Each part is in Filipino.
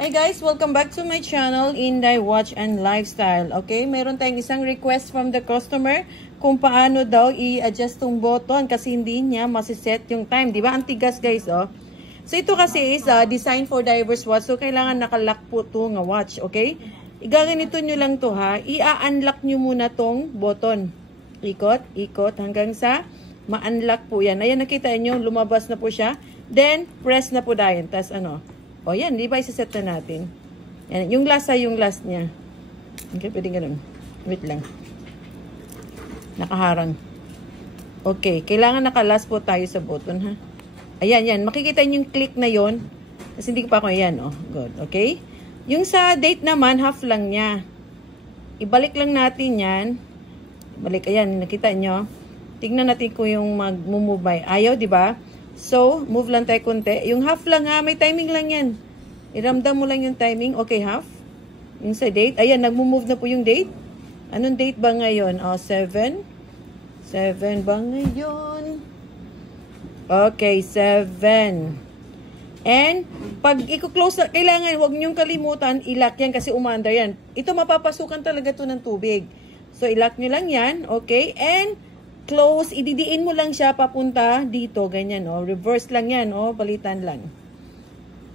Hi guys, welcome back to my channel, Inday Watch and Lifestyle. Okay, meron tayong isang request from the customer kung paano daw i-adjust tong button kasi hindi niya masiset yung time. Di ba? Ang tigas guys, oh. So ito kasi is design for diverse watch. So kailangan nakalock po to nga watch, okay? Igaganito nyo lang to ha. I-unlock nyo muna tong button. Ikot, ikot hanggang sa ma-unlock po yan. Ayan, nakita nyo, lumabas na po siya. Then, press na po dahil. Tapos ano, o yan, di ba isa-set na natin? Yan, yung last ay yung last niya. Okay, pwede ganun. Wait lang. Nakaharang. Okay, kailangan naka-last po tayo sa button, ha? Ayan, yan. Makikita nyo yung click na yon. Kasi hindi ko pa ako, ayan, oh. Good, okay? Yung sa date naman, half lang niya. Ibalik lang natin yan. Ibalik, ayan, nakita nyo. Tingnan natin kung yung mag-move by. Ayaw, di ba? So, move lang tayo konti. Yung half lang ha, may timing lang yan. Iramdam mo lang yung timing. Okay, half. Yung sa date. Ayan, nag-move na po yung date. Anong date ba ngayon? Oh, 7. 7 ba ngayon? Okay, 7. And, pag i-close, kailangan, huwag niyong kalimutan, i-lock yan kasi umandar yan. Ito, mapapasukan talaga to ng tubig. So, i-lock nyo lang yan. Okay, and close, ididiin mo lang siya papunta dito, ganyan, oh. Reverse lang yan, oh, balitan lang.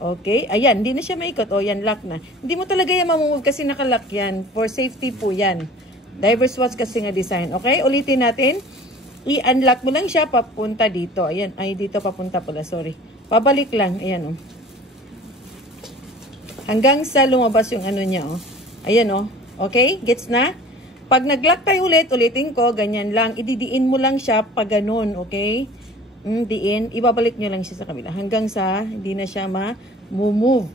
Okay, ayan, hindi na siya maikot, oh, yan, lock na. Hindi mo talaga yan mamumove kasi nakalock yan. For safety po yan. Diverse watch kasi nga design. Okay, ulitin natin. I-unlock mo lang siya papunta dito. Ayan, ay, dito papunta pala, sorry. Pabalik lang, ayan, oh. Hanggang sa lumabas yung ano niya, oh. Ayan, oh. Okay, gets na? Pag nag-lock tayo ulit, ulitin ko, ganyan lang. Ididiin mo lang siya pag ganun, okay? Diin. Ibabalik nyo lang siya sa kabila. Hanggang sa hindi na siya ma-move.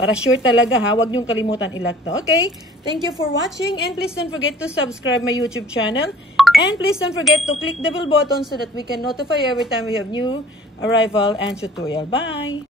Para sure talaga ha, huwag nyong kalimutan i-lock to. Okay? Thank you for watching and please don't forget to subscribe my YouTube channel. And please don't forget to click the bell button so that we can notify you every time we have new arrival and tutorial. Bye!